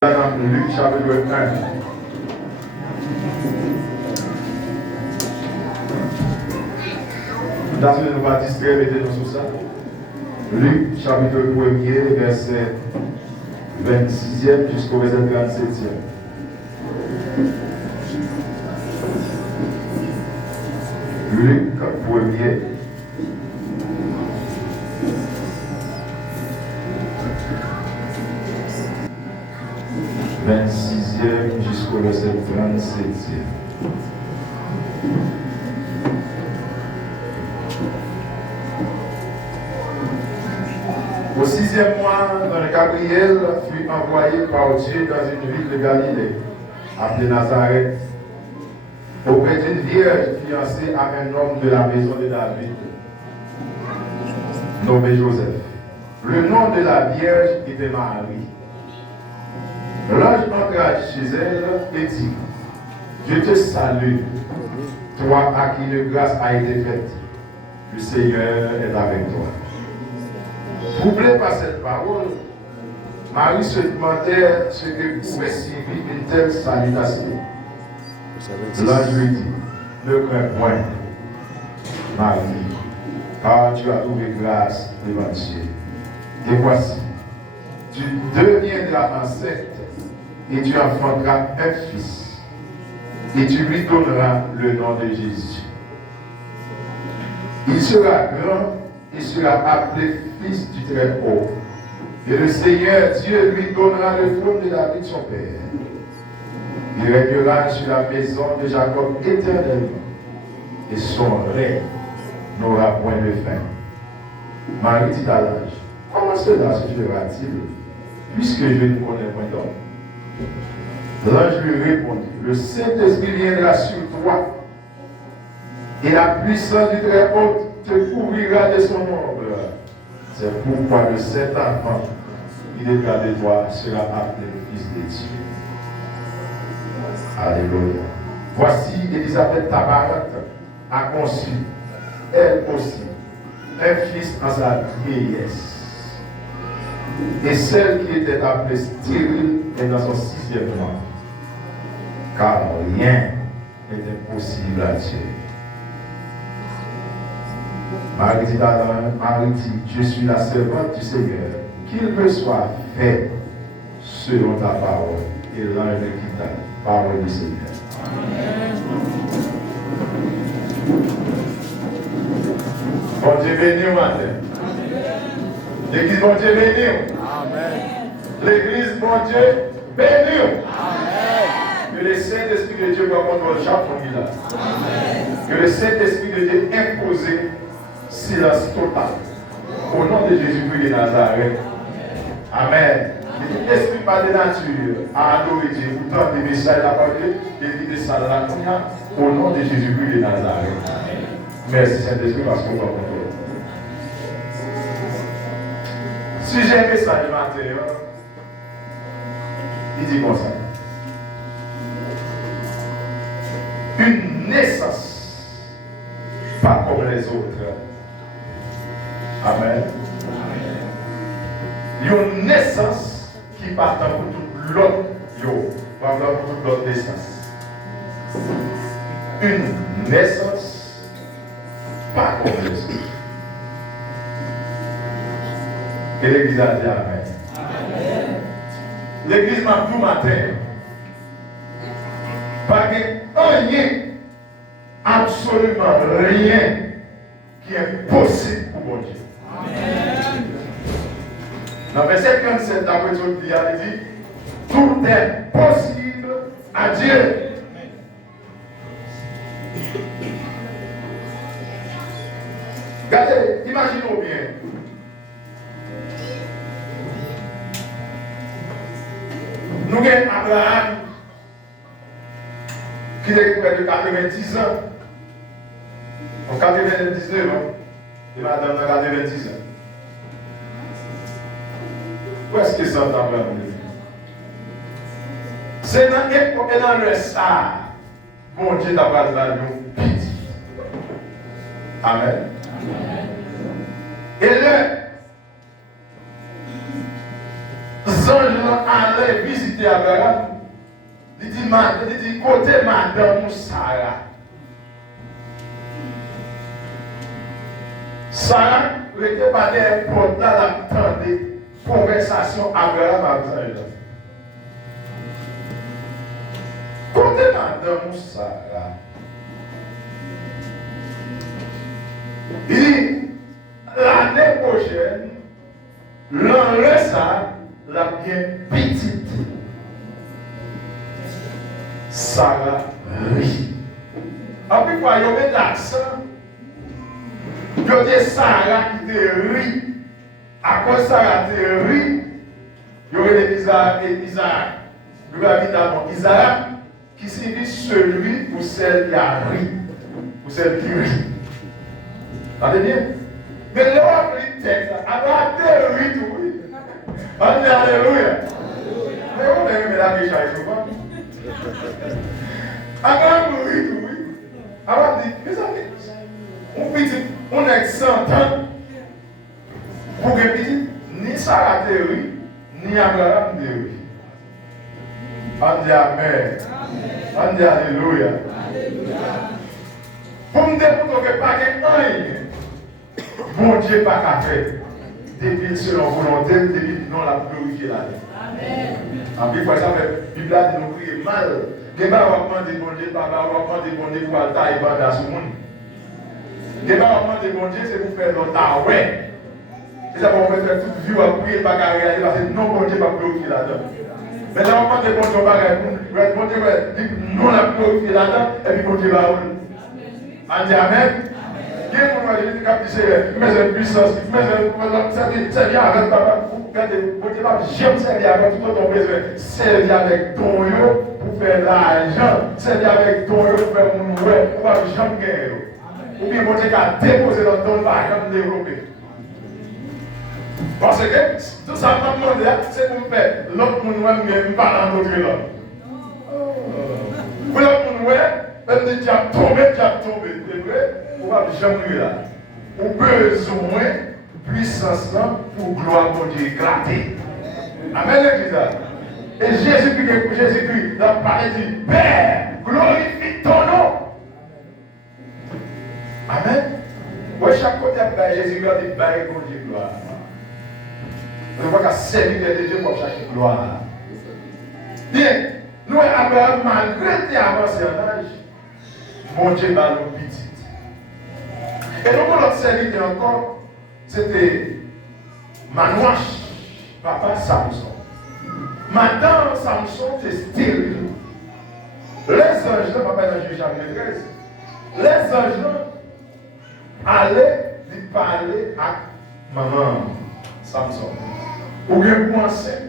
Dans Luc chapitre 1. Dans nous va distraire, mettez-nous sur ça. Luc chapitre 1er, verset 26e jusqu'au verset 37e. Luc 1er. Jusqu'au verset 37e. Au 6e mois, Gabriel fut envoyé par Dieu dans une ville de Galilée, appelée Nazareth, auprès d'une vierge fiancée à un homme de la maison de David, nommé Joseph. Le nom de la vierge était Marie. L'ange entra chez elle et dit: Je te salue, toi à qui une grâce a été faite. Le Seigneur est avec toi. Troublée par cette parole, Marie se demandait ce que pouvait signifier une telle salutation. L'ange lui dit: Ne crains point, Marie, car tu as trouvé grâce devant Dieu. Et voici, tu deviendras enceinte et tu enfanteras un fils, et tu lui donneras le nom de Jésus. Il sera grand et sera appelé fils du Très-Haut, et le Seigneur Dieu lui donnera le trône de David son père. Il régnera sur la maison de Jacob éternellement, et son règne n'aura point de fin. Marie dit à l'ange: Comment cela se fera-t-il, puisque je ne connais point d'homme? L'ange lui répondit: Le Saint-Esprit viendra sur toi, et la puissance du Très-Haut te couvrira de son ombre. C'est pourquoi le Saint-Enfant qui naîtra de toi sera appelé le Fils de Dieu. Alléluia. Voici Élisabeth ta parente a conçu, elle aussi, un fils en sa vieillesse. Et celle qui était appelée stérile est dans son 6e mois. Car rien n'est impossible à Dieu. Marie dit: Je suis la servante du Seigneur, qu'il me soit fait selon ta parole. Et l'ange me quitta. Parole du Seigneur. Amen. Bon Dieu béni matin. L'église, bon Dieu béni. Amen. L'église, bon Dieu béni. Amen. Que le Saint-Esprit de Dieu contrôle chaque famille là. Amen. Que le Saint-Esprit de Dieu impose silence total. Au nom de Jésus-Christ de Nazareth. Amen. Et l'esprit pas de nature à adorer Dieu. Pourtant, des messages à parler, des vies de salat, au nom de Jésus-Christ de Nazareth. Amen. Merci Saint-Esprit parce qu'on va contrôler. Si j'ai un message de matin, il dit comme ça: Une naissance, pas comme les autres. Amen. Une naissance qui part pour toute l'autre. Pour toute l'autre naissance. Une naissance, pas comme les autres. Et l'église a dit Amen. Amen. L'église m'a tout matin. Pas de rien, absolument rien qui est possible pour mon Dieu. Amen. Dans verset 37, d'après ce qu'il a dit, tout est possible à Dieu. Regardez, imaginons bien. Nous avons Abraham qui est près de 90 ans. En 99 ans, il va dans 90 ans. Où est-ce que ça Abraham? C'est dans l'époque et dans le ça. Bon Dieu d'Abraham va nous petit. Amen. Et là, les anges allaient visiter visiter Abraham. Il dit côté madame Sarah. Sarah n'était pas des portes là, l'attendait. Conversation Abraham avec Sarah. Côté madame Sarah. Il dit, l'année prochaine, l'an ça, la bien petite. Sarah rit. Après, il faut mettre l'accent. Il y a Sarah qui te rit. À cause Sarah te rit, il y aurait Isaac. Il y a évidemment Isaac qui signifie celui ou celle qui a ri. Ou celle qui rit. Attendez bien. Mais là, on lit le texte. Abraham te rit tout. On dit Alléluia. Mais on est la méchante souvent. Abraham rit tout. Abraham dit, mes amis, on est 100 ans pour que petit, ni Sarah te rit, ni Abraham te rit. On dit Amen. On dit Alléluia. Pour me dire que pas de rien. Bon Dieu pas qu'à faire. Depuis selon volonté, depuis non la glorifier la vie. Amen. En plus, ça fait, la Bible a dit nous crier mal. Les gens vont demander bon Dieu, papa, on va demander bon Dieu pour aller tailler dans ce monde. Les gens vont demander bon Dieu, c'est pour faire notre ouais. Et ça va faire toute vie, on va prier, pas qu'à réaliser, parce que non, bon Dieu va glorifier là-dedans. Mais là, on va demander bon Dieu, bon Dieu va dire non la glorifier là-dedans, et puis bon Dieu va rouler. On dit Amen. Qui est mon Dieu qui a dit, mais une puissance, mais ça vient avec papa. Bon Dieu va jamais servir avec tout ton besoin. Servir avec ton yo pour faire l'argent. Servir avec ton yo pour faire mon ouais. On va jamais gagner. Ou bien bon Dieu qui a déposé dans ton l'argent développer. Parce que tout ça m'a demandé, c'est pour faire l'autre monde même pas dans notre là. Pour l'autre monde même dit tu as tombé. C'est vrai? On va jamais là. On besoin puissance là pour gloire pour Dieu éclater. Amen l'église. Et Jésus-Christ, il a parlé du Père, glorifie ton nom. Amen. Moi, chaque côté de Jésus-Christ, il dit pour Dieu gloire. On ne va pas servir de Dieu pour chercher gloire. Bien, nous, Abraham, malgré tes avancées en âge, mon Dieu va nous petit. Et nous, notre serviteur encore, c'était Manouache, papa Samson. Madame Samson, c'est stérile. Les anges, papa dans Juge chapitre 13, les anges allaient lui parler à maman Samson. Pour que vous enceinte,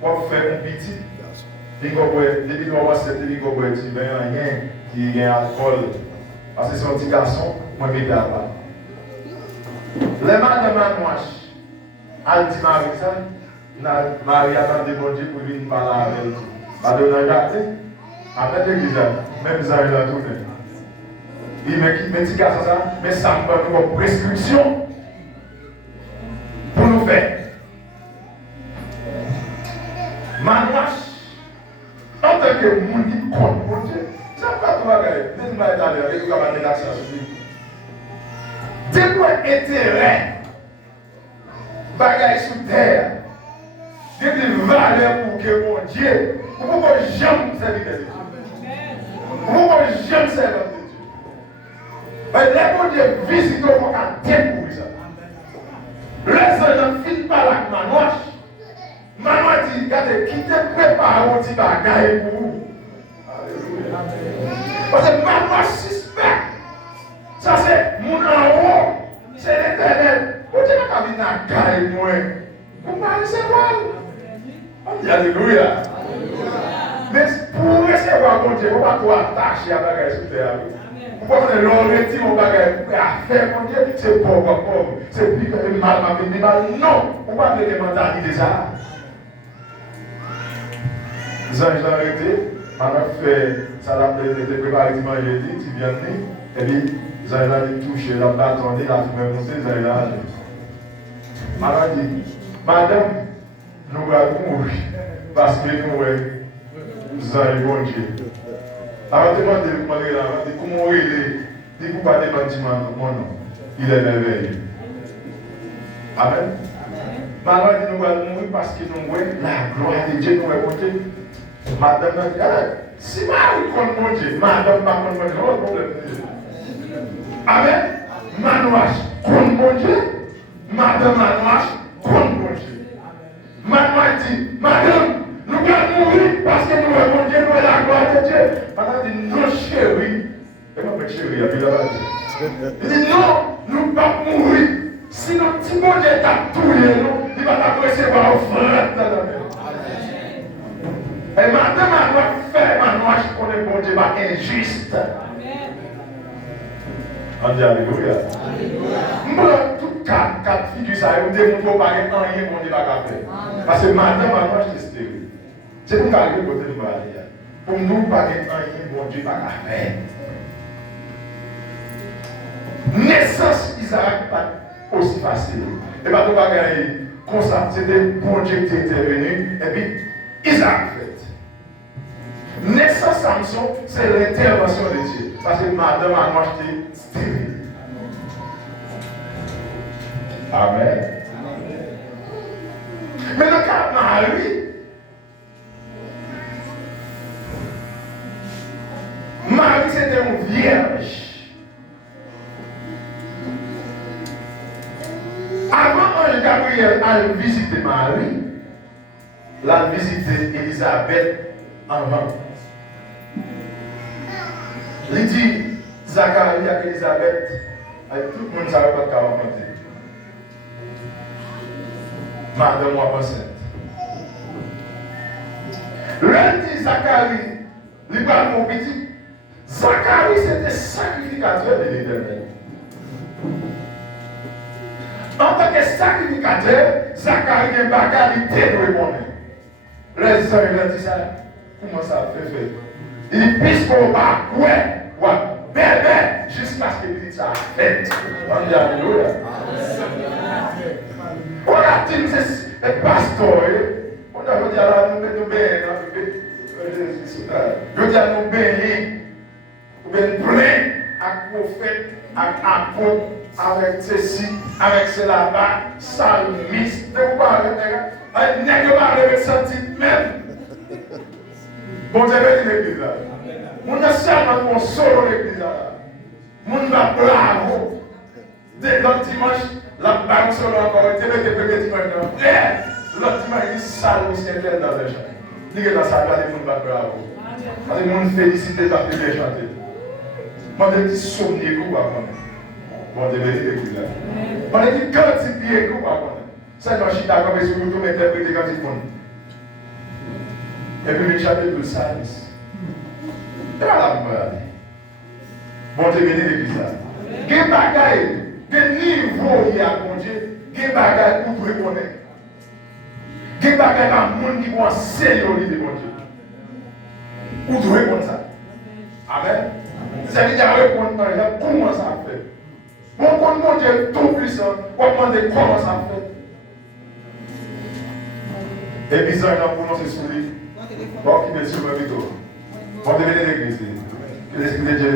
pour faire un petit, depuis qu'on va enceinte, depuis qu'on va dire, il y a rien qui est alcool. Parce que c'est un petit garçon, moi je vais là. Les madame Manouache, elle dit Marie attendait bon Dieu pour venir parler avec elle. Madame regardez, après l'église, même ça il a tourné. Il me dit petit garçon ça, mais ça me donne une prescription pour nous faire. Manouache, en tant que monde qui compte pour Dieu, ça ne va pas tout bagaille. Laisse-moi être à l'heure, et vous avez l'accent sur lui. Dis-moi intérêt, bagaille sous terre, des valeurs pour que mon Dieu, pour que j'aime servir de Dieu. Pour que j'aime servir de Dieu. Mais les mon Dieu visite au monde à découvrir ça. Les gens finissent par la Manouache. Manouache dit, regardez, qui te prépare un petit bagaille pour vous. Alléluia. Parce que Manouache suspect. Ça c'est mon en haut. C'est l'éternel. Vous dites qu'à venir dans la gaille, moi. Vous parlez c'est quoi? On dit Alléluia. Mais pour recevoir mon Dieu, vous ne pouvez pas trop attacher à la bagaille sur terre. Vous pouvez faire l'orenti mon bagage. Vous pouvez faire mon Dieu. C'est pauvre. C'est plus que mal, mal. Non. Vous ne pouvez pas faire des mentalités ça. Les anges l'ont arrêté. Maintenant, ça l'a préparé dimanche jeudi, tu viens de venir. Et puis, les anges l'ont touché, l'ont attendu, l'ont fait monter, les anges l'ont dit, madame, nous allons mourir. Parce que nous, nous avons bon Dieu. Alors, demandez comment il est. Ne vous pas demander mon nom. Il est merveilleux. Amen. Malheureusement, nous allons mourir parce que nous voyons la gloire de Dieu nous est montée. Madame a dit, si Marie compte mon Dieu, madame pas compte mon Dieu, pas de problème. Amen. Manouche compte mon Dieu, madame Manouche compte mon Dieu. Manouche dit, madame, nous allons mourir parce que nous avons Dieu, nous avons la gloire de Dieu. Madame dit, non chérie, et moi chérie, il y a plus là-bas. Il dit, non, nous ne pouvons pas mourir. Sinon, si mon Dieu t'a tué, il va t'apprécier offrande dans la main. Et madame doit faire manouche pour le bon Dieu pas injuste. On dit alléluia. Moi, tout quatre figures, ça vous démontre pas rien, mon Dieu va faire. Parce que madame manouche est stérile. C'est pour nous arriver côté de Marie. Pour nous, pas rien, mon Dieu va faire. Naissance Isaac pas aussi facile. Et pas tout bagaille comme ça, c'était bon Dieu qui était venu et puis Isaac fait. Naissance Samson, c'est l'intervention de Dieu. Parce que madame a acheté stérile. Amen. Mais le cas de Marie c'était une vierge. Avant que Gabriel aille visiter Marie, l'a visité Elisabeth avant. Il dit, Zacharie avec Elisabeth, avec tout le monde ne savait pas de quoi raconter. Madame moi enceinte. L'un dit Zacharie, il parle mon petit. Zacharie c'était sacrificateur de l'Éternel. En tant que sacrificateur, Zacharie est bagalité de répondre. Les gens ils disent ça. Comment ça fait? Il dit, puisqu'on va, ouais, bébé, jusqu'à ce qu'il dise ça. On dit alléluia. On a dit, c'est pasteur, on a dit à nous bénir, je dis à nous bénir, nous plein à prophète, à apôtre, avec ceci, avec cela bas, salmiste, ne pas arrêter, n'est pas avec senti même. Bon Dieu bénit l'église là. Mon ancien mon solo l'église là. Mon va bravo. Dès l'autre dimanche, la banque solo encore, Dieu bénit le premier dimanche. L'autre dimanche, il salmiste était dans le chant. Il est dans sa place, mon va bravo. Parce que mon félicité parce que j'ai chanté. Moi, je dis somnier pour moi. Bon, Dieu bénit l'église là. Moi, je dis quand tu pieds pour moi. C'est dans Chita comme si vous m'interprétez quand il compte. Et puis, le chapitre de Salis. Et là, bon Dieu bénit l'église là. Il y a des bagailles, des niveaux il y a bon Dieu. Il y a des bagailles pour répondre. Il y a des bagailles dans le monde qui vont enseigner au livre de bon Dieu. Vous devez répondre ça. Amen. Ça veut dire répondre par exemple, comment ça fait. Bon, quand mon Dieu est tout puissant, on va demander comment ça fait. Et puis, ça, on a prononcé sur lui. Bon, qui met sur ma vidéo. Bon, devenez l'église. Que l'Esprit de Dieu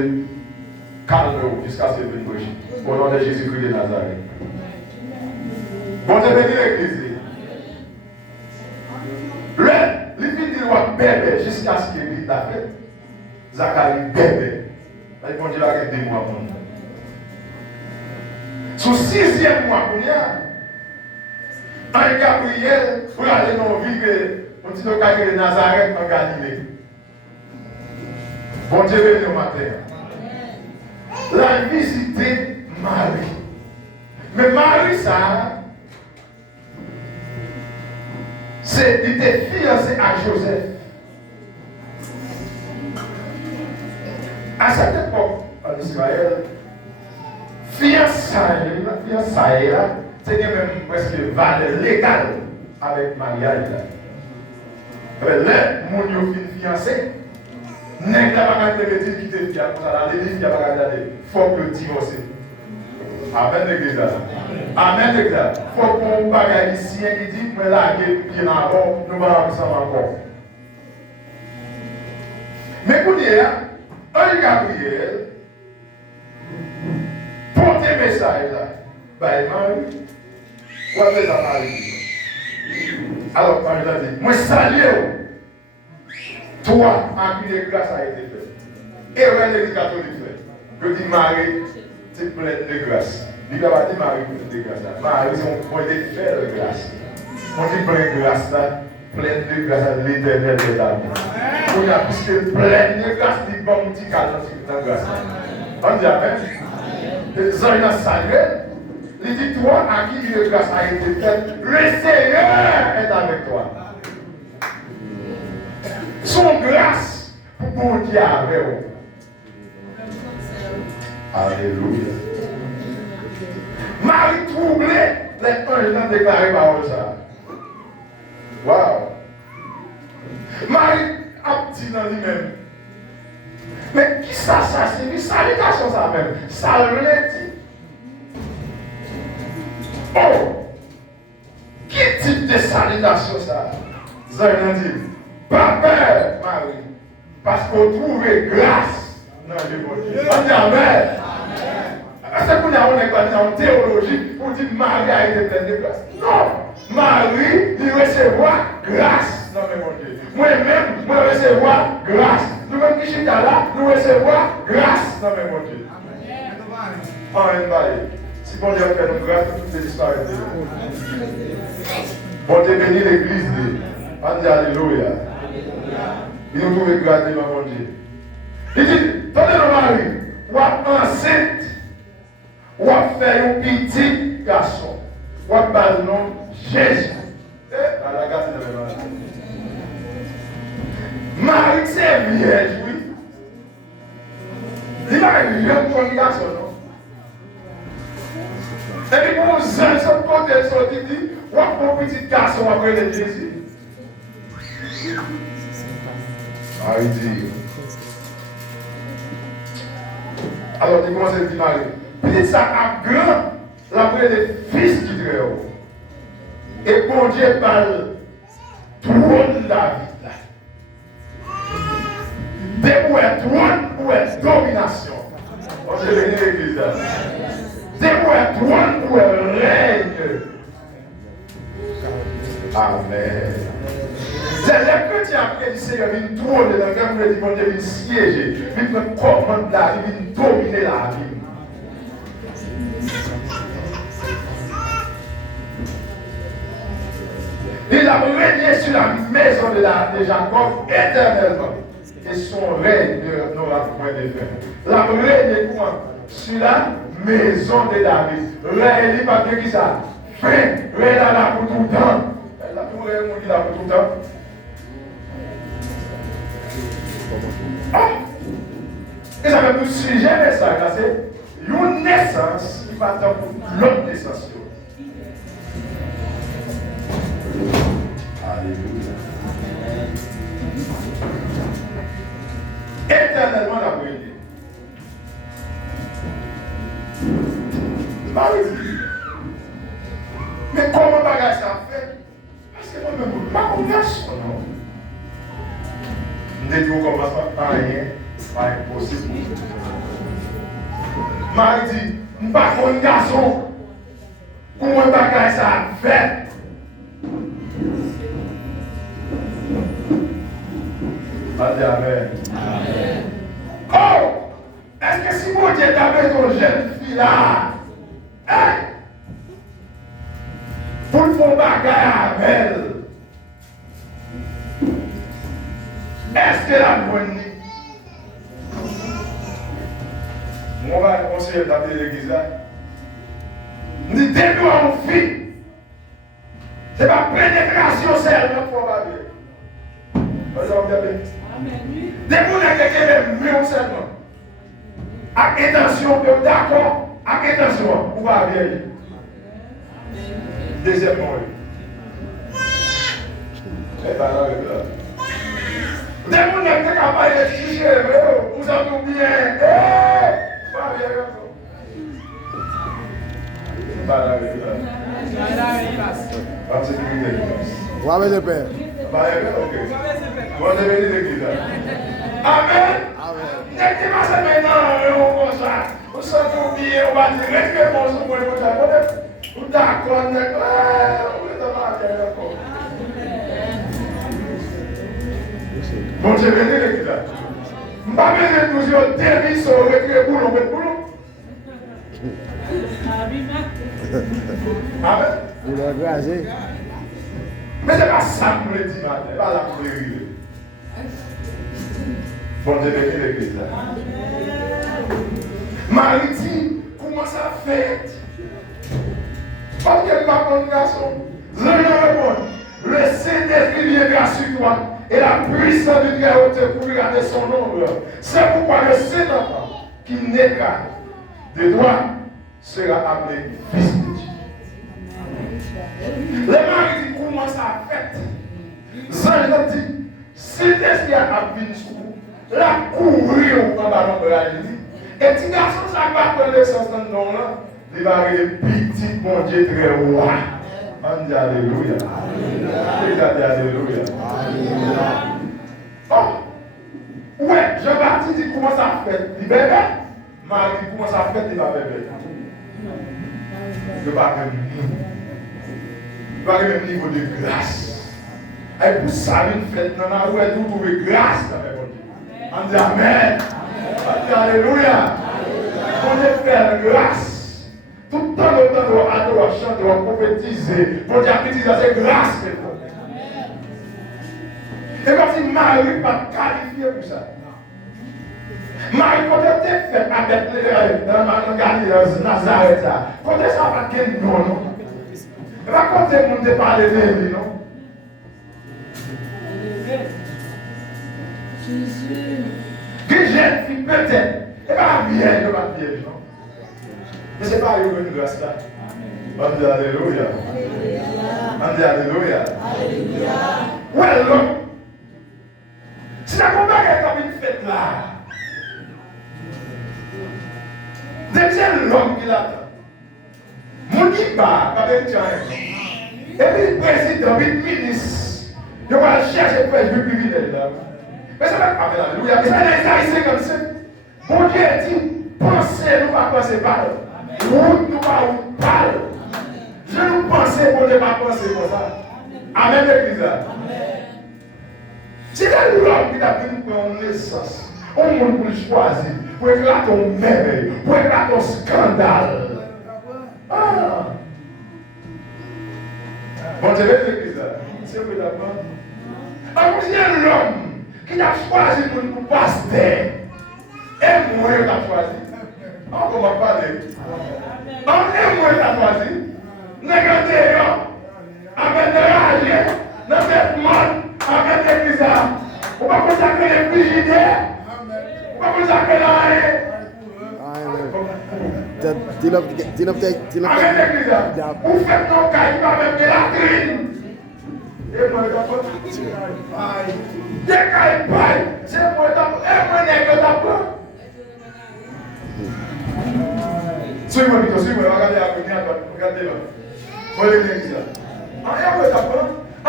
calme jusqu'à ce que vous voyez. Au nom de Jésus-Christ de Nazareth. Bon, devenez l'église. Le fils dit qu'il bébé jusqu'à ce qu'il vit la fête. Zacharie bébé. Et bon Dieu va arrêter 2 mois pour nous. Sous 6e mois pour nous, un Gabriel pour aller dans la ville. On dit le cas de Nazareth en Galilée. Bon Dieu béni au matin. La visité Marie. Mais Marie, ça, il était fiancé à Joseph. À cette époque, en Israël, fiançailles, c'est même presque valeur légale avec mariage. Là, mon Dieu fin fiancé, n'est pas de dire qu'il était fiancé, l'église qui a pas regardé, il faut que le divorcer. Amen, l'église là. Amen, les gars. Il faut qu'on bagaille ici qui dit, mais là, il y a un bon, nous allons ensemble encore. Mais pour dire, un Gabriel, porter message là, bah, Marie, ou après ça, Marie. Alors, Marie a dit, moi, salue, toi, en qui de grâce a été fait. Et ouais, l'église catholique fait. Je dis, Marie, tu es pleine de grâce. Il n'a pas dit Marie pleine de grâce. Marie, on est fait de grâce. On dit pleine de grâce, pleine de grâce à l'éternel de l'amour. On a plus que pleine de grâce, il va me dire dans la grâce. On dit Amen. Il a salué. Il dit, toi, à qui de grâce a été faite, le Seigneur est avec toi. Son grâce pour bon Dieu avec vous. Alléluia. Marie troublée, les anges ont déclaré par ça. Waouh. Marie a dit dans lui-même. Mais qui ça signifie? Salutation ça même. Ça le dit. Oh! Qui type de salutation ça? Zayna dit. Pas peur, Marie. Parce qu'on trouve grâce dans le monde. On dit Amen. Est-ce qu'on est pas en théologie pour dire Marie a été pleine de grâce? Non! Marie, il recevoir grâce dans le monde. Moi-même, je recevoir grâce. Nous-mêmes qui sommes là, nous recevoir grâce dans le monde. Amen. Si bon Dieu fait nous grâce, toutes les histoires de bon Dieu bénit l'église. On dit Alléluia. Il nous trouve grâce devant mon Dieu. Il dit, tenez-nous Marie, ou enceinte, ou faire un petit garçon, ou faire le nom Jésus. La garde de la Marie, c'est vierge, oui. Il a rien pour un garçon, non? Et puis pour vous, son côté, il dit, ou un petit garçon après le Jésus. Ah, il dit. Alors, il commence à dire Marie. Puis ça a grand, l'après les fils du Très-Haut. Et bon Dieu parle, trône David. Dès où est trône, où est domination. On s'est venu à l'église. Dès où est trône, où est règne. Amen. C'est les chrétiens après du Seigneur viennent trôner dans le cœur, ils vont venir siéger, ils vont commander la vie, ils vont dominer la vie. Il a régné sur la maison de Jacob éternellement. Et son règne n'aura point de fin. La règne quoi? Sur la maison de David. Règne, il va dire qui ça? Fin. Règne là pour tout le temps. Elle a tout règne qui là pour tout le temps. Et ça fait pour sujet message là, c'est une naissance qui va attendre pour l'autre naissance. Alléluia. Éternellement la prière. Marie. Mais comment bagage ça fait? Parce que moi-même, ma conversion, non. Nous disons au commencement, rien, pas impossible. Marie dit, je ne suis pas un garçon. Comment bagage ça fait? Amen. Oh! Est-ce que si mon Dieu t'avait ton jeune fille là, hein? Pour le faire bagarre avec elle, est-ce que la bonne on va conseiller d'appeler l'église là. Nous disons, nous en fille. C'est pas pénétration seulement pour va dire. Des gens qui ont mieux seulement. Avec intention, d'accord, avec intention, pour va bien. Deuxièmement, c'est pas là. Des gens qui sont capables de toucher, vous en bien. pas la réponse. Pas de sécurité. Où est le Père? Ok. Vous avez venir l'église. Amen. N'est-ce pas maintenant, on comme ça. On s'en oublié, on va dire, restez bon sur moi, on d'accord, on est dans la terre encore. Bon, j'ai venu l'église. Je ne vais pas toujours dévier sur le boulot, mais boulot. Amen. Il est grasé. Mais ce n'est pas ça que je dis matin, pas la prière. Bon, j'ai venu l'église là. Marie dit, comment ça fait? Parce qu'elle va prendre un garçon. Je lui réponds, le Saint-Esprit viendra sur toi et la puissance du Très-Haut te couvrira de son ombre. C'est pourquoi le Saint-Enfant qui naîtra de toi sera appelé Fils de Dieu. Le mari dit, comment ça fait? Jean dit, Saint-Esprit a appris sur vous, la courir au ballon de la Jésus. Et petit garçon, ça va prendre le sens de nom là. Il va arriver petit bon Dieu très roi. On dit Alléluia. Alléluia. Oh! Ouais, Jean-Baptiste dit comment ça fait? Il bébé. Marie dit comment ça fait? Il va bébé. Il va arriver au niveau de grâce. Et pour ça, une fête, nous avons trouvé grâce dans le bon Dieu. On dit Amen. On dit Alléluia. On est fait grâce. Tout le temps, on doit adorer, chanter, on prophétiser. Pour dire que c'est grâce que nous. Et comme si Marie n'est pas qualifiée pour ça. Marie, quand elle était faite avec Nazareth, quand elle s'en va gagner, non. Elle va compter pour te parler de lui, non? Que jeune fille peut-être. Et pas vieille, non? Mais ce n'est pas une grâce là. On dit Alléluia. On dit Alléluia. Ouais, l'homme. Si la combat est comme une fête là, c'est l'homme qui l'attend. Mon qui bat, pas de temps. Et puis le président, le ministre, il va chercher pour être plus privilège là. Mais ça va pas faire Alléluia. Mais ça les haïtiens comme ça. Mon Dieu dit, pensez, nous pas penser par là. Nous pas parle. Je nous pensais pour ne pas penser comme ça. Amen l'église. C'est l'homme qui t'a venu prendre naissance. On monde pour le choisir, pour éclater ton merveille, pour éclater ton scandale. Ah! Bon, tu veux l'église. C'est que d'abord. C'est l'homme qui t'a choisi pour pasteur. Et moi, il t'a choisi. On commence par parler. On est moi, il t'a choisi. Négocier, avec des rages, dans cette monde, avec l'église. On va consacrer les frigidaires. On va consacrer l'arrêt. Avec l'église. Vous faites nos cailles avec de la trine. Et moi, je vais des cailles paille. C'est moi, et moi, je vais Suis-moi, Vito, suis-moi, regardez la première, regardez-la. Voyez l'église là. En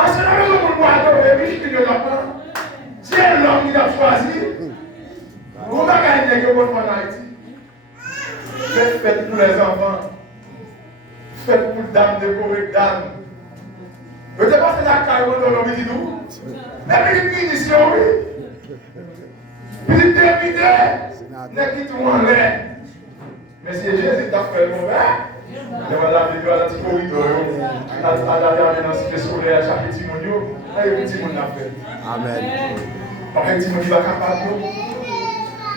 ce moment, le monde va adorer, mais je ne l'apprends. C'est l'homme qui l'a choisi. Vous ne gagnez que votre en Haïti. Faites pour les enfants. Faites pour les dames, décorer dames. Vous ne passez la caille dans le midi nous. Mais il y a une mission, oui. Puis il y a des idées. N'est-ce qui tout en l'air. Mais si Jésus t'a fait le mauvais, il va la vidéo à la petite corridor, à la dernière dans le soleil, à chaque petit monde, et le petit monde l'a fait. Amen. Par un petit monde qui va capable.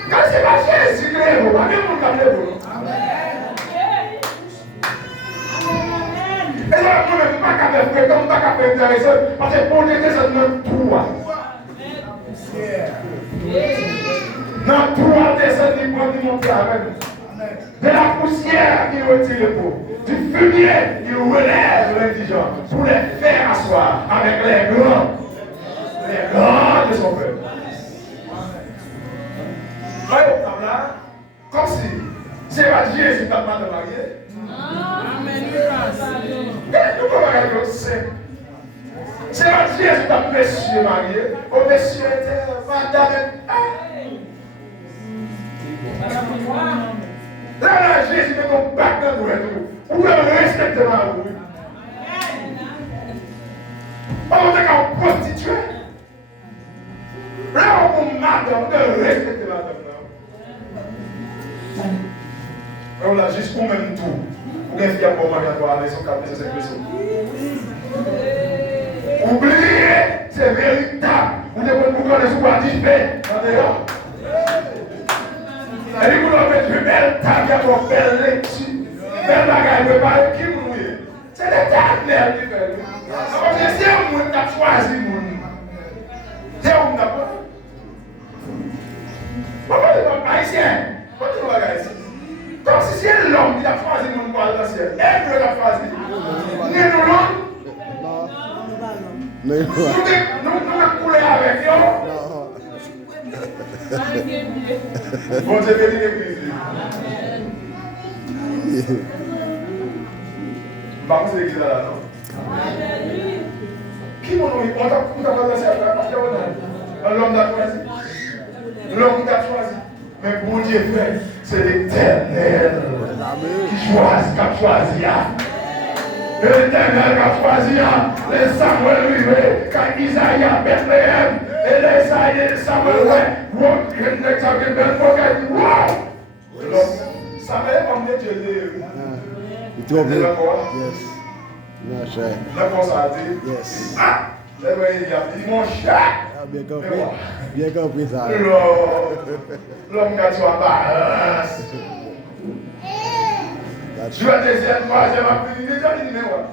Quand c'est pas Jésus qui est là, pas même monde qui est là. Et là, nous-mêmes, pas capable de faire, comme pas capable d'intéresser, parce que pour nous, c'est notre droit. Notre droit descend du monde du monde avec nous. De la poussière qui retire le pot, du fumier qui relève l'indigent pour les faire asseoir avec les grands de son peuple. Voyez au table là, comme si c'est pas Jésus qui t'a pas de marier. Amen. Nous pouvons regarder c'est. C'est un Jésus qui a monsieur marié. Au monsieur était madame. Là, Jésus met ton bac dans nous et tout. Ou le respecter ma rue. On est qu'un prostitué. Là, on madame, de respecter madame. On l'a juste pour même tout. Pour bien faire pour moi, pour aller sur 4 5 personnes. Oubliez, c'est véritable. Vous devez vous connaître ce qu'on dit, mais, d'ailleurs. Et vous avez une belle table, une belle lecture, belle bagaille préparée, qui vous voulez. C'est l'Éternel qui fait. Donc, c'est un monde qui a choisi le monde. C'est un monde qui a choisi. Pourquoi les gens haïtiens? Pourquoi les gens haïtiens? Comme si c'est l'homme qui a choisi le monde pour aller dans le ciel. Et Dieu l'a choisi. Ni nous l'homme. Nous nous couler avec eux. Bon Dieu bénit l'église. Par contre, c'est l'église là, non? Qui m'a nommé? On t'a choisi l'homme t'a choisi. L'homme t'a choisi. Mais bon Dieu fait, c'est l'Éternel qui choisit, qui a choisi. L'Éternel qui a choisi. Les Samuel rivé, quand Isaïe à Bethléem, et les Isaïe et Samuel, wow! Samuel comme Dieu Dieu. Il trouve bien. Yes. Non, cher. D'accord, ça a dit. Yes. Ah! C'est vrai, il a dit mon chat. Bien compris. Bien compris ça. L'homme qui a soit balance. Je vais deuxième, troisième, après, il déjà dit, mais ouais.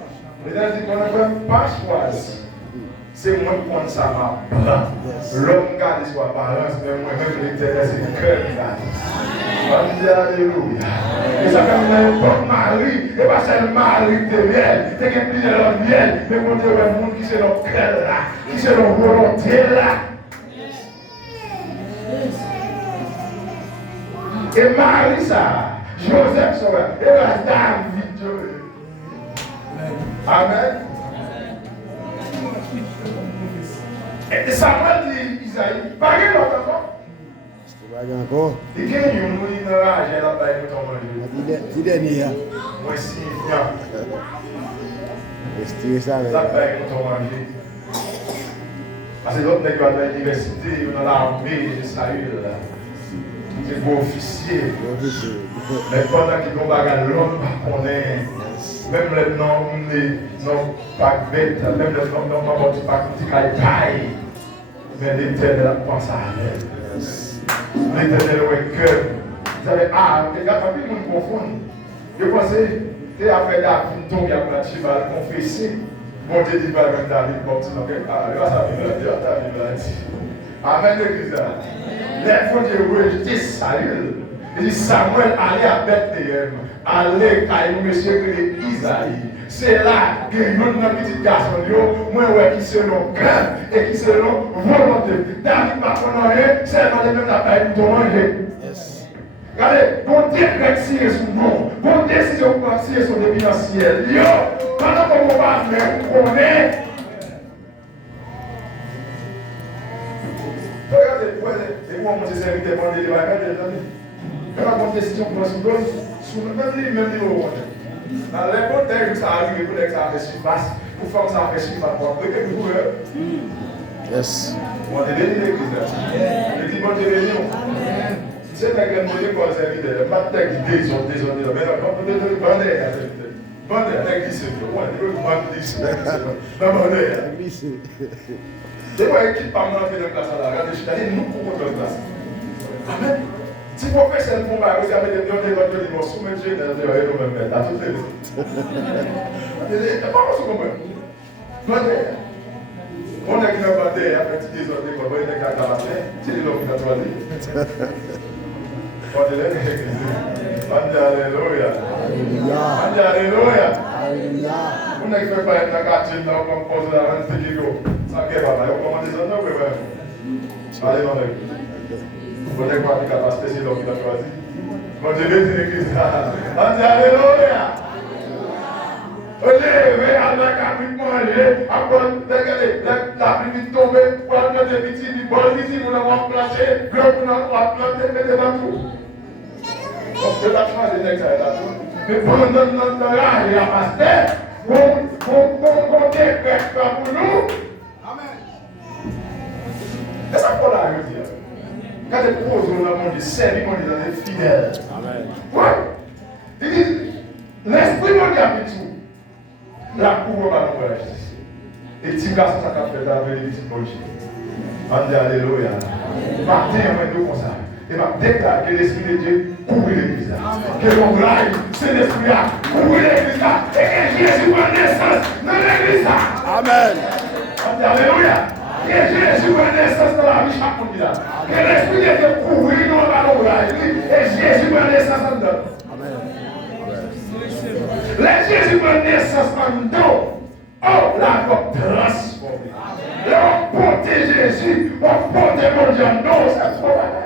Il a dit qu'on ne peut pas choisir. C'est moi qui compte ça, ma l'homme qui a dit soit balance, mais moi-même, l'Éternel, c'est le cœur qui a dit. On dit alléluia. Et ça fait un bon mari, et pas seulement mari de miel, c'est qu'il y a plusieurs miel, mais mon Dieu, le monde qui c'est notre cœur là, qui c'est notre volonté là. Et Marie, ça, Joseph, ça, et la David, amen. Et Samuel dit Isaïe, pas de l'autre encore. Encore. Il y a une rage là-bas, C'est dernier. moi, si, bien. Restez ça. Là-bas, ils vont manger. Parce que l'autre nègre à l'université, dans l'armée, Saül, c'est beau officier. Mais pendant qu'ils ont bagagé l'homme, on est. Même les noms, non pas bêtes, même les noms, non pas petit caille. Mais l'Éternel pense à elle. L'Éternel est cœur. Vous savez, les gars, pas plus de monde confondre. Je pensais, tu as fait David tomber à la cheval, confesser. Bon Dieu dit, pas même David, comme tu n'as pas ça amen, l'église. Les fois de rejeter Saül. Il dit, Samuel, allez à Bethléem. Allez, car monsieur que Isaïe. C'est là que nous avons un petit garçon, moi, qui selon cœur et qui selon volonté. David m'a honoré, c'est dans les mêmes affaires pour manger. Regardez, bon Dieu réussir son nom, bon décision pour réussir son financier. Pendant qu'on va faire, on est. Regardez, et moi, mon serviteur, mon Dieu, quand on décision pour se donner, sous le même niveau. Dans les contextes, ça arrive pour que ça fait surface, pour faire ça fait surface, pour que vous yes. On est béni l'église. L'église, on est béni. C'est un grand modèle pour les serviteurs. Pas de tête qui désordre, mais non, quand on est bandé, bandé, l'église, c'est bon, on est bandé. Non, bandé. C'est moi qui parle dans la classe là. Regardez, je suis allé nous pour notre classe. Amen. Si vous faites cette combat, vous avez des gens qui ont dit bon, sous mes yeux, vous avez nous même mettre à toutes les deux. C'est pas ce qu'on veut. Bandé. On est qui n'a pas bandé, après tu dis autres, on va être qu'à la main, c'est l'homme qui a choisi. On est là, alléluia. Alléluia. On est qui ne peut pas être dans la quartier, on compose la rente de Gigo. Ça ne va pas, on commande des autres, oui. Allez, on est. On est quoi qui a pas spécial, qui a choisi. Bon Dieu, bénis l'église. Alléluia. lever avec la pluie manger, après la pluie tomber, pour aller des petits, du bon, ici, vous l'avez planté, l'autre, vous l'avez planté, mettez dans tout. Donc, je l'ai changé d'exemple là. Mais pendant notre âge, il y a pasteur, on décrète pour nous. Amen. Et ça, pour la dire. Quand tu poses au nom du service, on est dans les fidèles. Amen. Ouais. Il dit, l'esprit mondial dit tout. La cour va nous voir. Et petit garçon, ça fait avec les petits mochis. On dit alléluia. Matin, on est comme ça. Et va déclarer que l'esprit de Dieu couvre l'église. Que l'on raille, c'est l'esprit là, couvre l'église là. Et que Jésus prend naissance dans l'église là. Amen. On dit alléluia. Que Jésus prend naissance dans la vie chaque monde là. Que l'esprit de Dieu couvre nous dans l'on raille. Et Jésus prend naissance en dedans. Amen. Les Jésus prend naissance en dedans. Oh, la voix transformée. Là, on porte Jésus, on porte mon Dieu. Non, c'est trop bagaille.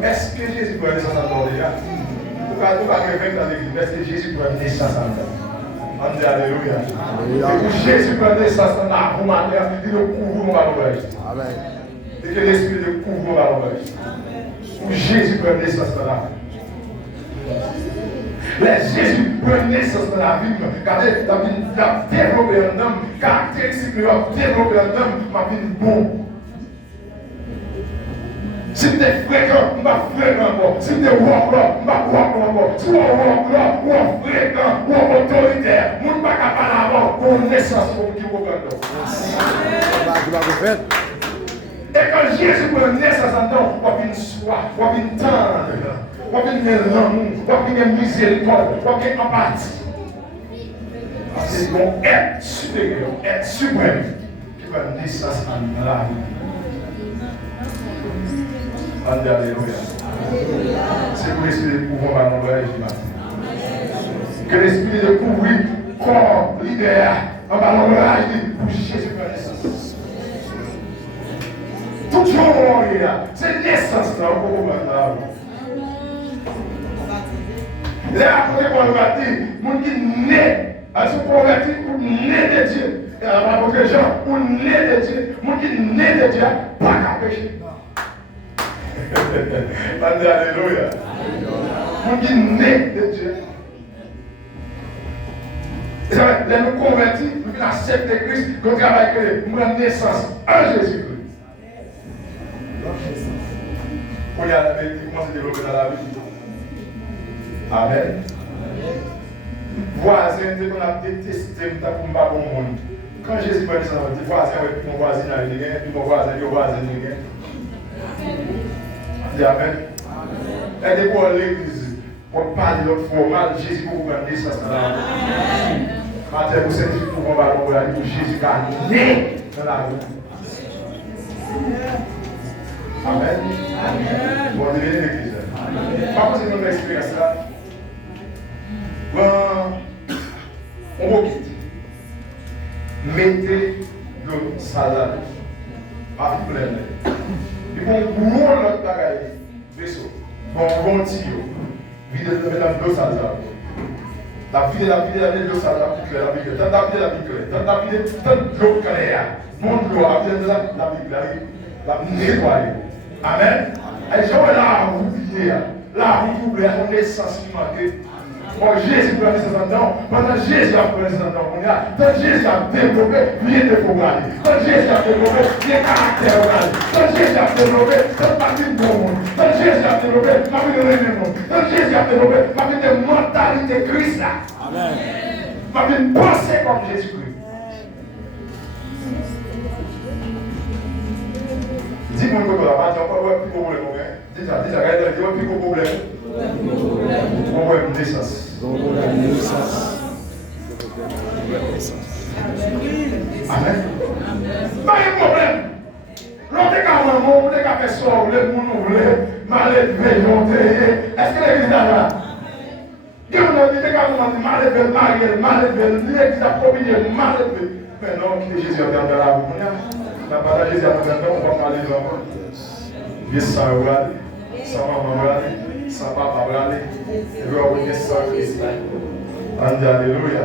Est-ce que Jésus prend naissance en dedans déjà? Pourquoi nous allons revenir dans l'église? Est-ce que Jésus prend naissance en dedans? On dit alléluia. Et que Jésus prend naissance en dedans, pour matin, il nous couvre mon ballon. Amen. Et que l'esprit nous couvre mon ballon. Pour Jésus prend naissance en dedans. Les Jésus prend naissance dans la vie. Regardez, la vie a développé un homme, caractéristique de l'homme, développé un homme, ma vie bon. Si tu es fréquent, je ne vais pas fréquent. Si tu es walk là, je ne vais pas walk là. Si tu es walk là, ou fréquent, ou autoritaire, je ne vais pas parler avant pour une naissance pour qui vous prend. Et quand Jésus prend naissance en dedans, on va venir soif, on va venir tendre, on va venir l'amour, on va venir miséricorde, on va venir empathie. C'est mon être supérieur, être suprême qui prend naissance en la vie. Alléluia. C'est pour l'esprit de pouvoir dans l'envoyage du matin. Que l'esprit de couvrir corps, leader, en bas l'envoyage pour Jésus prend naissance. Tout le monde est là. C'est naissance là, on peut voir. Là, après qu'on va dire, mon qui naît, à ce converti pour naît de Dieu. Et à la contre gens, pour naît de Dieu, mon qui naît de Dieu, pas qu'à pécher. Alléluia. Mon qui naît de Dieu. Et ça va, là nous convertis, nous acceptons Christ, nous travaillons avec nous, nous avons naissance en Jésus-Christ. Quand il y a la vie qui commence à se développer dans la vie. Amen. Voisin, qu'on a détesté, pour ne pas bon monde. Quand Jésus prend ça, on dit voisin, mon voisin n'a rien, puis mon voisin, il voisin n'a rien. Dis Amen. Et des fois, l'église, pour parler de l'autre formal, Jésus pour vous prendre naissance dans la vie. Matin, vous savez pour qu'on va aller pour Jésus qui a né dans la vie. Amen. Bon, on devient l'église. Par contre, c'est notre expérience là. On va quitter. Mettez le salade. Pas de problème. Et bon, boulot l'autre bagaille. Vaisseau. Bon tuyau. Vide de l'eau salade. La vie de l'eau salade. La vie de l'eau claire. Mon l'eau, la vie de la nettoyer. Amen. Et je vais la oublier. La oublier, on est sensible. Quand Jésus prend naissance en dedans, pendant Jésus a pris naissance en dedans, quand Jésus a développé, rien de programme. Quand Jésus a développé, rien de caractère. Quand Jésus a développé, pas de bon monde. Quand Jésus a développé, pas de réunion. Quand Jésus a développé, pas de mentalité Christ là. Amen. Pas de pensée comme Jésus-Christ. Dis-moi que la matin, on va voir plus de problème. Déjà, regardez, il y a plus de problème. On va une naissance. Amen. Pas de problème. L'autre cas, on a fait ça, on a mal élevé, est-ce que l'église est là? Dieu nous a dit que mal élevé, l'église a promis mal élevé. Mais non, Jésus a perdu la bouche. La parole de Jésus a perdu, on va parler de la bouche. Viens sans regarder, sans maman regarder. sans papa braler. Et puis on est sans Christ. Alléluia.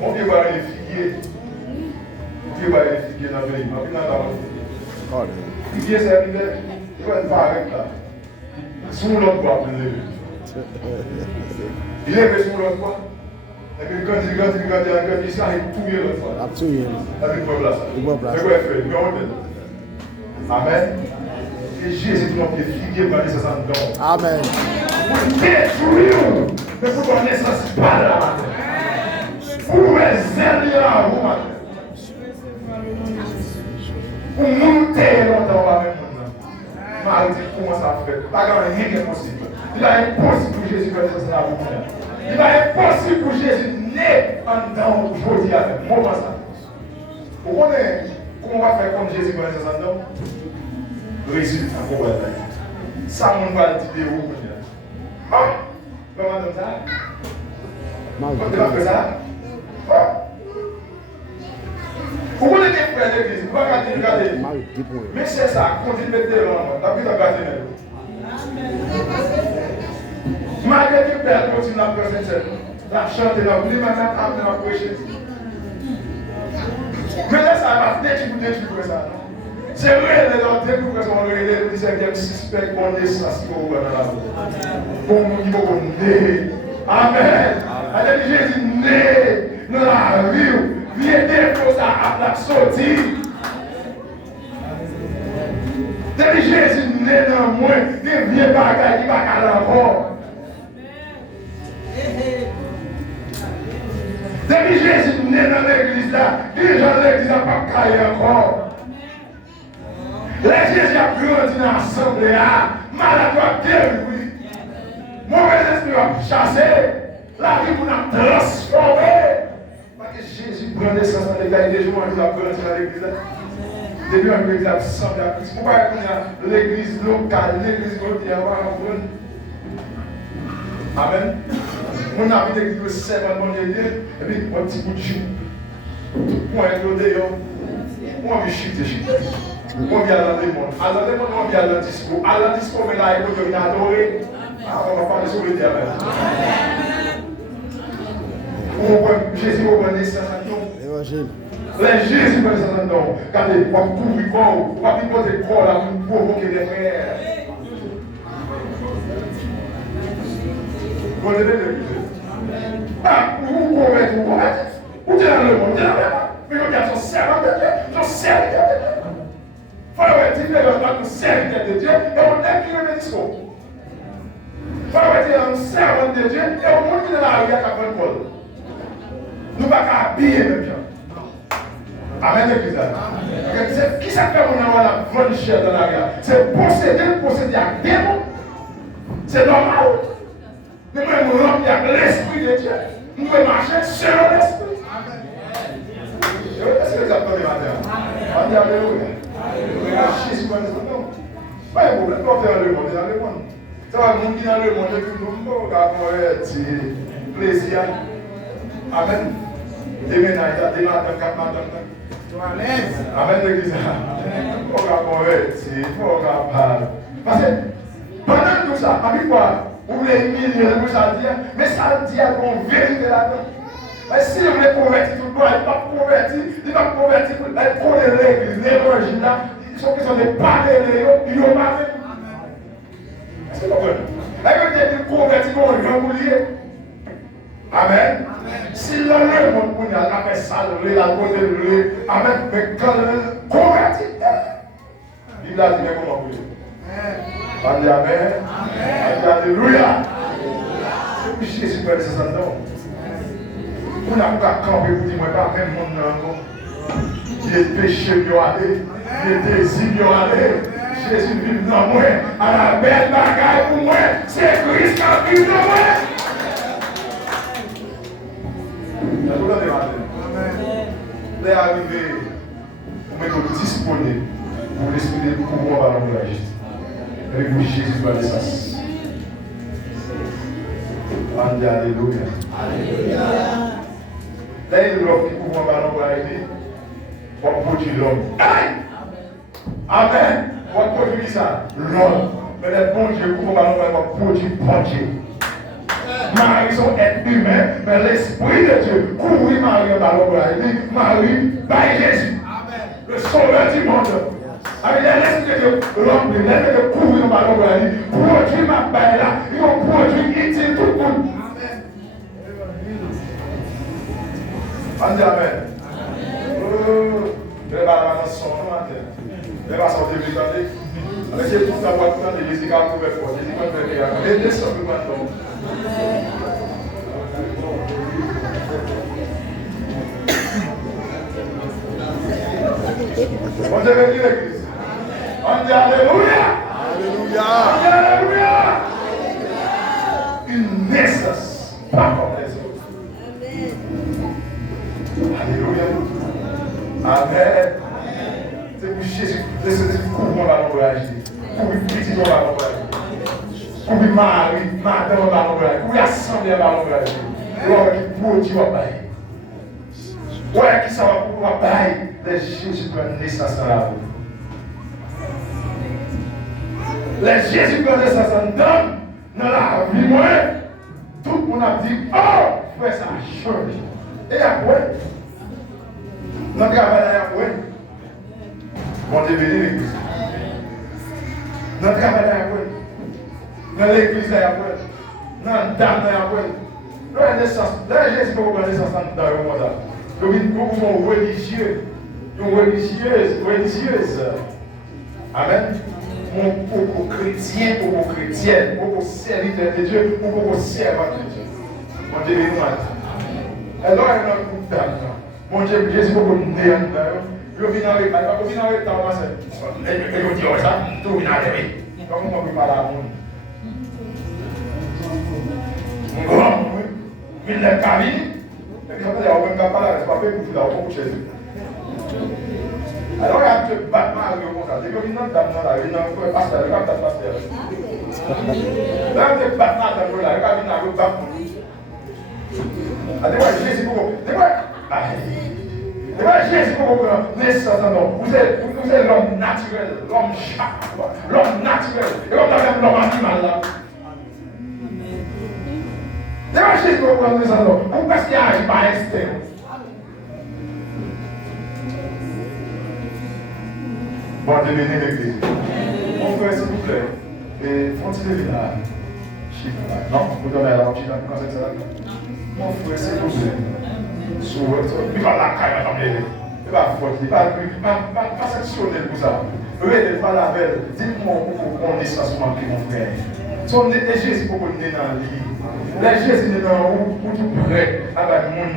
Mon Dieu va les figuer. Mon Dieu va les figuer dans le pays. Ma vie dans la vie. Figuer, c'est arrivé. Il va être pareil là. Sous l'autre bois, vous l'avez. Il est sur l'autre bois. Et puis quand il regarde, il s'arrête tout l'autre fois. Absolument. Avec une place. Une bonne place. C'est quoi faire? Amen. Et Jésus qui m'a fait figuer par les 60 ans. Amen. Pour détruire, mais pour qu'on ait ça, c'est pas là. Pour les aider là, vous matin. Pour monter longtemps avec nous. Marie dit comment ça fait. Pas grand rien qui est possible. Il est impossible pour Jésus de faire ça à vous. Il est impossible pour Jésus né en dedans aujourd'hui avec moi. Vous connaissez comment on va faire comme Jésus va faire ça dedans? Résultat, on va faire. Ça, on va le dire où? Ah! Comment on ça? Quand tu vas faire ça? Vous connaissez les frères de l'église? Vous ne pouvez pas regarder. Mais c'est ça, continue de mettre des langues. T'as vu ta gâter. Malgré que Père continue à présenter, à chanter, à vous dire, à prêcher. Mais là, ça va détruire ça. C'est vrai, les gens découvrent ça, on le 19e suspect, on est ça, si vous voulez, dans la vie. Pour nous, il faut qu'on est. Amen. Avec Jésus né dans la vie, vient déposer à la sortie. Depuis Jésus né dans moi, il vient bagaille, il va à encore. Depuis Jésus né dans l'église là, les gens de l'église n'ont pas caillé encore. Les Jésus a grandi dans l'assemblée, malade doit guérir. Mauvais esprit va chasser, la vie vous a transformé. Parce que Jésus prend naissance dans l'église, des jours où il a grandi dans l'église. Depuis on l'église a assemblée à Christ. Pourquoi il y a l'église locale, l'église mondiale, amen. On a vu l'église de 7 ans, et puis un petit bout de chou. Pour un peu d'ailleurs, on a vu chuter. On vient dans le monde. À le monde, on vient dans le discours. À le discours, mais là, il faut adorer. On va parler sur le diable. Jésus va prendre naissance à nous. Évangile. Les Jésus va prendre naissance à nous. Quand il va couvrir corps, il va pipoter corps là pour provoquer des frères. Vous connaissez l'église? Vous convertissez, vous convertissez. Vous êtes dans le monde, vous êtes dans le monde. Mais vous êtes son servant de Dieu, son serviteur de Dieu. Il faut être un serviteur de Dieu et on aime qui le discours. Il faut être un servant de Dieu et on monte dans la rue à Paul. Nous ne pouvons pas habiller même gens. Amen, l'église. Qui ça fait qu'on a la bonne chair dans la rue? C'est posséder à démon. C'est normal. Nous pouvons remplir avec l'esprit de Dieu. Nous pouvons marcher selon l'esprit. Est-ce que vous avez matin? On dit alléluia. Jésus va nous dire, pas un problème, on fait le monde, dans le monde. Ça va nous dire dans le monde, tout le monde va avoir un plaisir. Amen. Des ménages, des matins, 4 matins. Amen, l'église. On va avoir on va parler. Parce que pendant tout ça, avec quoi, vous voulez humilier, vous ça dire, mais ça dit à qu'on vérité là-dedans. Mais si vous voulez convertir tout le monde, il ne va pas convertir, il va convertir, il connaît l'église, l'évangile là. Ils sont des partenaires, ils ont pas fait. Est-ce que vous comprenez? Est-ce que vous convertis pour un grand boulier? Amen. Si l'on est mon pour nous, a fait ça, la côté de lui. Amen. Mais quand on convertit, il a dit comment vous voulez. Amen. Alléluia. Jésus peut être ça dedans. On n'a pas campé pour dire, moi, pas même monde encore. Il est péché, il y a allé. Il est désir, il y a allé. Jésus vit dans moi. À la belle bagaille pour moi. C'est Christ qui vit dans moi. Vous est arrivé pour mettre disponible pour l'esprit de pouvoir dans la justice. Avec vous, Jésus va les sas. Alléluia. Alléluia. Là, il y a l'homme qui pouvoir dans la justice. Pour produire l'homme. Amen. Pour produire ça, l'homme. mais les bons dieux, pour qu'on produit bon Dieu. Marie sont êtres humains, mais l'Esprit de Dieu couvrit Marie en ballon pour elle. Marie, par Jésus, le sauveur du monde. Avec l'Esprit de Dieu, l'homme de l'être de couvrir en ballon pour elle. Produit ma baille là, ils ont produit utile tout le monde. On dit Amen. Je vais pas la son matin. Je vais pas sortir de l'année. Avec tout ça, on va tout le temps de Jésus qui a couvert fort. Jésus qui a couvert fort. Et descend le matin. On dit avec l'église. On dit Alléluia. Alléluia. On dit Alléluia. Une naissance, pas comme les autres. Alléluia. Amen. C'est pour Jésus. C'est pour qu'on va l'encourager. Pour une petite on va l'encourager. Pour une Marie, madame on va l'encourager. Pour l'assemblée on va l'encourager. Pour qui produit on va bailler. Ouais, qui ça va pouvoir bailler. Les Jésus prennent naissance dans la vie. Les Jésus prennent naissance dans la vie. Moi, tout le monde a dit, oh, frère, ça a changé. Et après, notre travail là, après, on devait l'église. Notre travail là, après, dans l'église là, après, dans le dame là, après, la naissance, là, Jésus peut prendre naissance dans le monde là. Donc, nous sommes religieux. Religieuse. Amen. Pour chrétien, pour chrétienne, pour serviteur de Dieu, pour servant de Dieu. Mon Dieu, nous matin. Alors, il y a un coup de dame. Mon Dieu, Jésus, pour nous dire, je viens avec la temps, et je dis, ça, tout vient avec. Comment on peut parler à moi? Mon grand, il est carré. Et puis, on ne peut pas parler, c'est pas fait pour tout là, on peut Jésus. Alors, il y a un peu battement à l'eau comme ça. C'est comme une autre dame dans la vie, il y a un pasteur, il y a un pasteur. Là, il y a un battement à l'eau là, il y a un battement. Des fois, Jésus pour vous. Des fois, Jésus pour vous. Vous êtes l'homme naturel, l'homme chat, l'homme naturel. Et on a même l'homme animal là. Des fois, Jésus pour vous. Pourquoi est-ce qu'il agit par instinct? Bon, de venir l'église. Mon frère, s'il vous plaît, et faut-il venir là? Non, vous donnez à la petite quand c'est ça. Mon frère, s'il vous plaît. Il va la caille, il va faute, il va pas sectionner pour ça. Regardez, pas la belle. Dites-moi pourquoi on est sans manquer, mon frère. Son est Jésus pour qu'on est dans la vie. Les Jésus est dans où tout prêt avec mon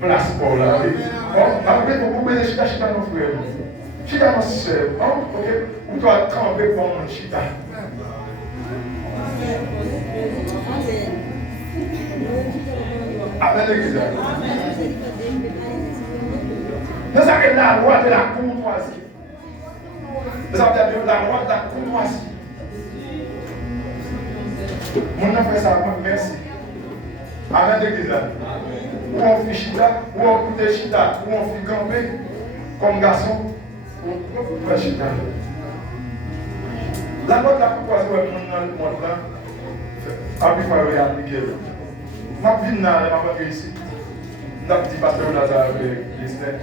place pour la vie. Après, vous pouvez les chita mon frère. Chita mon soeur. Ok? Ou toi, tremper pour mon chita. Amen, l'église. Nous avons la loi de la courtoisie. Nous avons la loi de la courtoisie. Mon nom fait ça, merci. Amen, l'église. Ou on fait chita, ou on fait chita, ou on fait camper comme garçon, ou on fait chita. La loi de la courtoisie, on est dans le monde là. Après, il faut appliquer. Je suis venu dans la famille ici. Je suis dit pasteur Lazare avec l'Esther.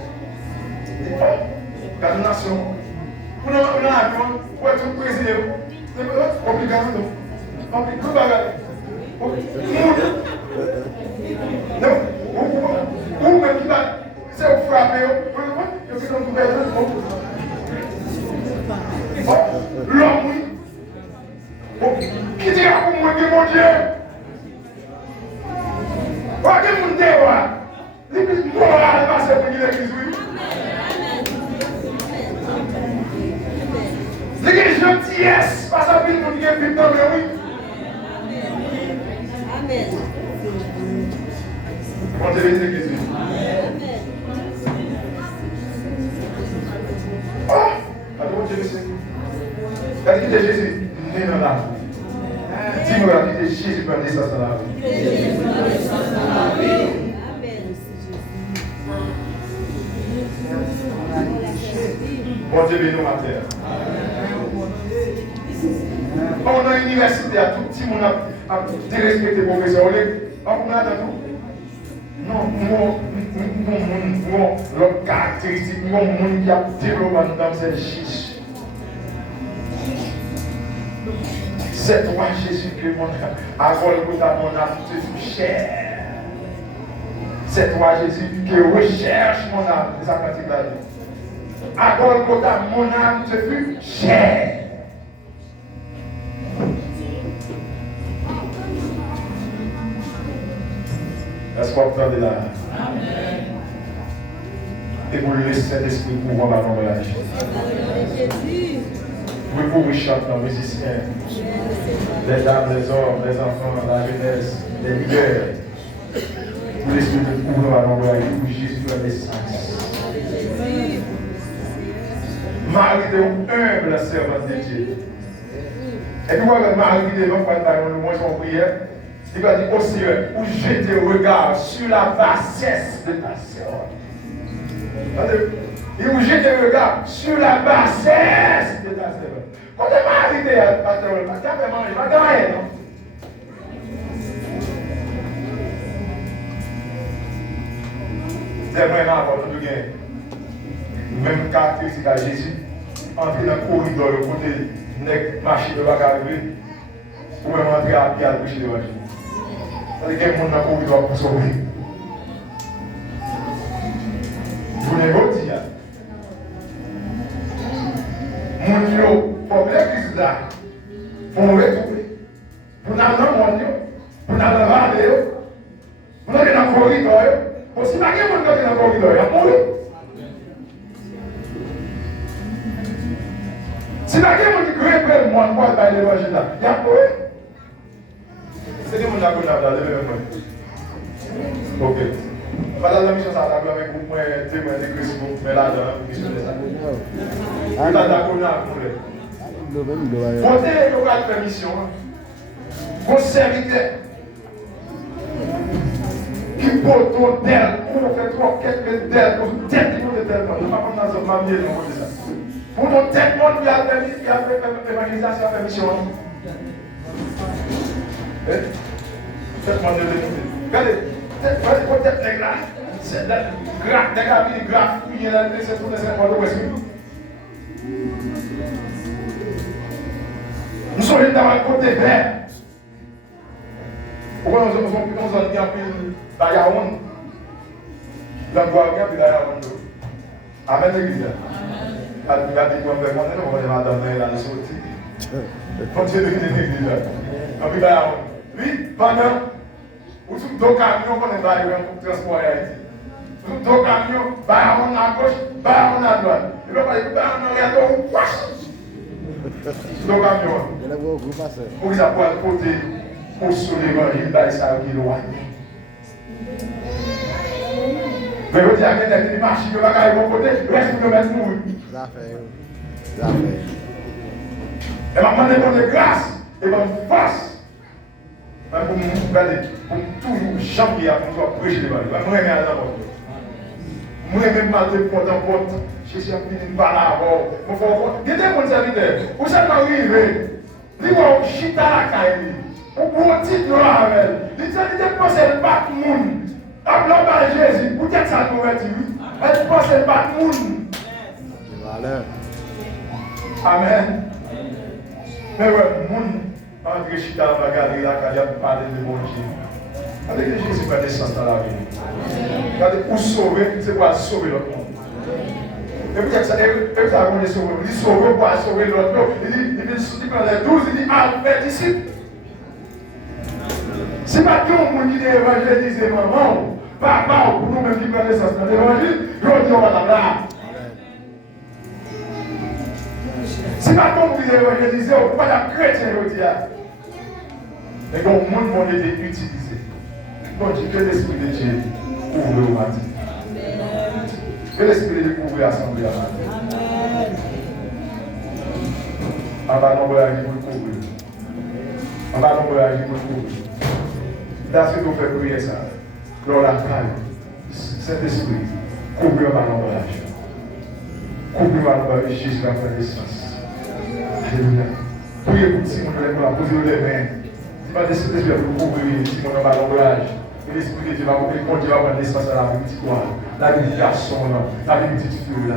La nation. Vous n'avez pas l'avion, vous êtes tout président. C'est obligatoire. Tout va aller. Vous même qui va. C'est au frapper. Vous êtes dans le l'homme, oui. Qui dira pour moi que mon Dieu? What do you do? L'église morale va se faire l'église, oui. L'église gentillesse va se faire l'église, oui. Amen. On dirait l'église, oui. Oh! Attends, Jésus. Est-ce qu'il est Jésus? Né dans la vie. Dis-moi, qu'il est Jésus pour naissance dans la vie. Bon Dieu béni ma terre. On a une université, à tout petit monde a respecté le professeur. On a tout. Non, l'autre caractéristique, nous, monde qui a développé dans ces chiches. C'est toi, Jésus, que mon âme, à Golgotha, mon âme te fut chère. C'est toi, Jésus, qui recherche mon âme. C'est ça quand il a dit. À Golgotha, mon âme te fut chère. Est-ce qu'on peut là? Amen. Et vous laissez cet esprit pouvoir dans nos villages. Vous pouvez chanter nos musiciens, les dames, les hommes, les enfants, la jeunesse, les leaders. Vous laissez le pouvoir dans nos villages pour Jésus la naissance. Marie de humble servante de Dieu. Et puis, voilà, Marie devant quand nous moins en prière. Il va dire aussi, où jeter le regard sur la bassesse de ta sœur. Et où jeter le regard sur la bassesse de ta sœur. Quand tu es arrivé à ta sœur, tu as fait manger, tu vas gagner, non? C'est vraiment important de gagner. Même caractéristique à Jésus, entrer dans le corridor, le côté de marcher de bagarre, ou même entrer à pied à boucher de l'évangile. C'est que mon amour doit pour sauver. Vous n'avez pas dit. Mon problème est là. Pour nous retrouver. Pour nous aller dans le monde. Pour nous aller dans la vallée. Pour nous aller dans le corridor. Pour si pas que vous allez dans le corridor, il y a mourir. Si pas que vous grimpez le monde pour aller dans l'évangile, il y a mourir. C'est que mon amour là, ok. Pas la mission ça avec vous, moi, témoin de Christ, mais là, dans la mission de ça. Vous êtes d'accord là, vous voulez. Montez le cas de mission. Vos serviteurs qui portent d'elle, pour faire trois quelques d'elle, pour tête de tel monde. Je ne vais pas prendre dans un mamie, je vais ça. Pour notre tête, monde qui a fait l'évangélisation, fait mission. Faites-moi de l'écouter. Regardez, peut-être là, c'est la graphe, des cabines graphes, il y a c'est tout, c'est pas de l'ouest. Nous sommes dans le côté vert. Pourquoi nous sommes bien plus d'ailleurs, dans le bois bien plus d'ailleurs. Amen, l'église. Regardez comme le monde, on va madame là, la sortie. Continuez de l'église. En plus d'ailleurs. Oui, pendant où tout deux camions qu'on est arrivé pour transporter Haïti. Tout deux camions, on à gauche, on à droite. Et là, on arrière, on wash. Deux camions. Pour ça, pour le côté, pour sauver l'évangile, ça qui est loin. Mais vous dites à quelqu'un qui marche, qui va aller de mon côté, reste pour le mettre mourir. Ça fait. Et maintenant, on demande grâce et on force. Pour nous garder, pour toujours jamais pour prêcher l'évangile. Moi, je vais moi, même mal de porte en porte, je suis venu par là. Il faut voir. Mon serviteur, vous êtes arrivé. Il va chita la caille. Pour bon titre avec elle. Il dit pense qu'elle bat le monde. Appelons par Jésus. Peut-être ça nous va dire. Elle pense qu'elle bat le monde. Amen. Mais ouais, le monde. André Chita va regarder la carrière pour parler de bon Dieu. Regardez que Jésus va descendre dans la vie. Regardez, pour sauver, c'est pour sauver l'autre monde. Et puis, ça on est sauvé. Il sauve pour sauver l'autre monde. Il dit dans les 12, il dit, faites disciples. Ce n'est pas tout le monde qui dit évangéliser maman, papa, pour nous-mêmes qui prenons naissance dans l'évangile, je dis, on va là. C'est pas comme vous évangéliser, on ne peut pas être chrétien aujourd'hui. Mais donc, le monde a été utilisé. Bon Dieu, que l'Esprit de Dieu ouvre le matin. Que l'Esprit de Dieu ouvre l'assemblée à matin. On va nous réagir pour le couvrir. On va nous réagir pour le couvrir. Dans ce que nous faisons prier ça, dans la caille, cet esprit, couvrir ma nombrage. Couvrir ma nombrage, Jésus a fait naissance. Alléluia. Priez pour si mon élève, posez les mains. Si pas d'esprit de Dieu pour couvrir, si mon homme a l'ombrage. Et l'esprit de Dieu va prendre naissance à la petite quoi. La petite garçon, la petite fille là.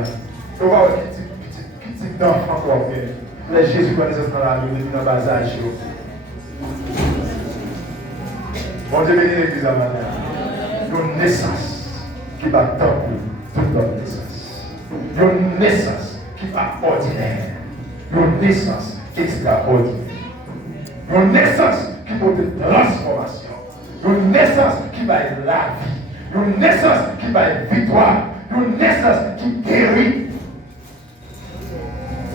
On va avoir petit enfant encore. Là, Jésus va naître dans la vie, dans le bas âge. Bon Dieu bénit l'église à matin. Une naissance qui va tendre toute notre naissance. Une naissance qui va ordinaire. Une naissance extraordinaire. Une naissance qui porte transformation. Une naissance qui va être la vie. Une naissance qui va être victoire. Une naissance qui guérit.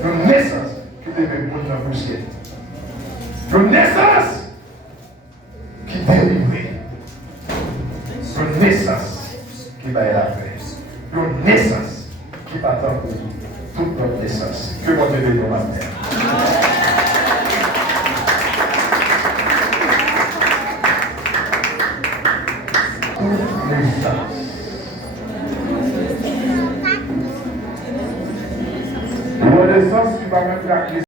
Une naissance qui devait prendre dans le ciel. Une naissance qui délivre. Une naissance qui va être la paix. Une naissance qui va attendre toute notre naissance. Que mon Dieu bénisse ma mère. Une naissance qui va mettre la clé.